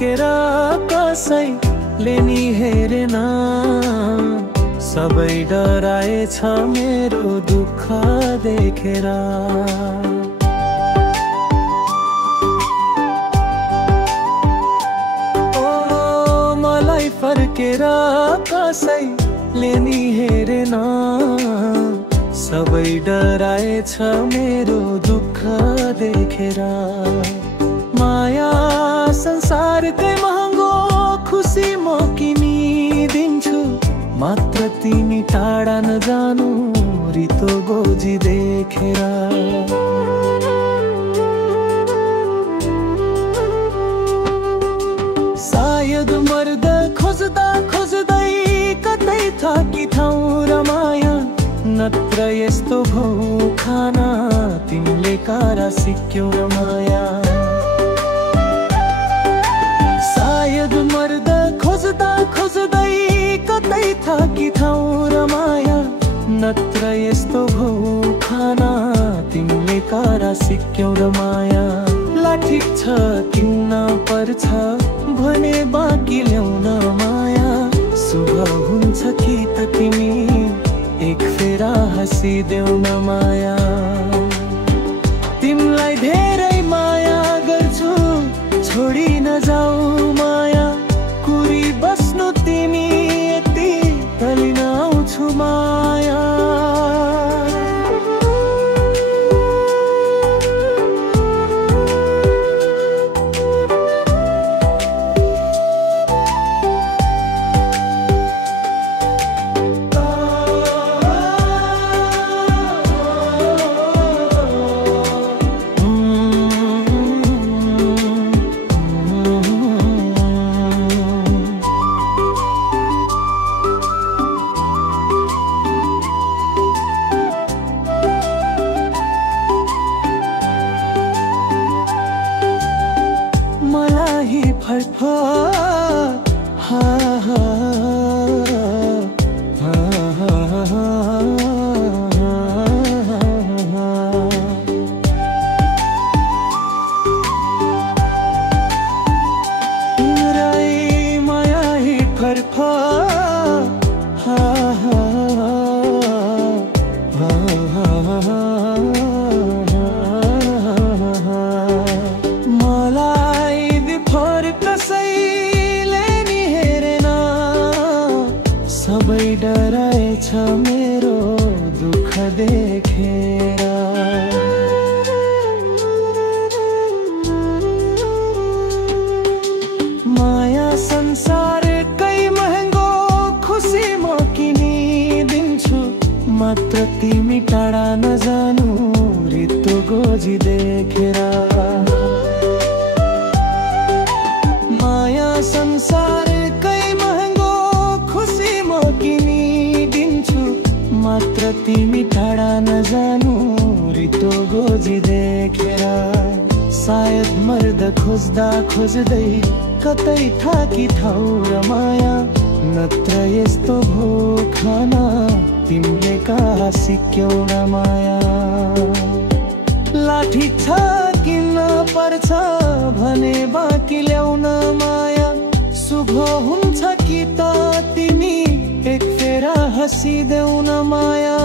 फर्केर कसैले नि हेरेन, सबै डराएछ मेरो दुःख देखेर। ओ मलाई फर्केर कसैले नि हेरेन, सबै डराएछ मेरो दुःख देखेर। माया संसारकै महँगो, खुसी म किनिदिन्छु, मात्र तिमी टाढा नजानु रितो गोजी देखेर। सायद मर्द खोज्दा खोज्दै कतै थाकी ठाउँ रमाया, नत्र यस्तो भौ खाना तिमीले कारा सिक्यौ रमाया। सायद मर्द खोज्दा खोज्दै कतै थाकी ठाउँ रमाया, नत्र यस्तो भौ खाना तिमीले कारा सिक्यौ रमाया। ला ठिक छ किन्न पर्छ भने बाँकी ल्याउन माया, शुभ हुन्छ कि त तिमी एक फेरा हाँसिदेऊ न माया। तिमीलाई धेरै माया गर्छु, छोडी नजाऊ माया, कुरी बस्नु तिमी यति तलिन आउँछु माया। सबै डराएछ मेरो दुःख देखेर। माया संसारकै महँगो, खुसी म किनिदिन्छु, मात्र तिमी टाढा नजानु रितो गोजी देखेर। माया संसारकै महँगो, खुसी म किनिदिन्छु, मात्र तिमी टाढा नजानु रितो गोजी देखेर। सायद मर्द खोज्दा खोज्दै कतै थाकी ठाउँ रमाया, नत्र यस्तो भो खाना तिमीले कहाँ सिक्यौ रमाया। लाठी छ किन्न पर्छ भने बाँकी ल्याउन माया, शुभ हुन्छ कि त तिमी एक फेरा हाँसिदेऊ न माया।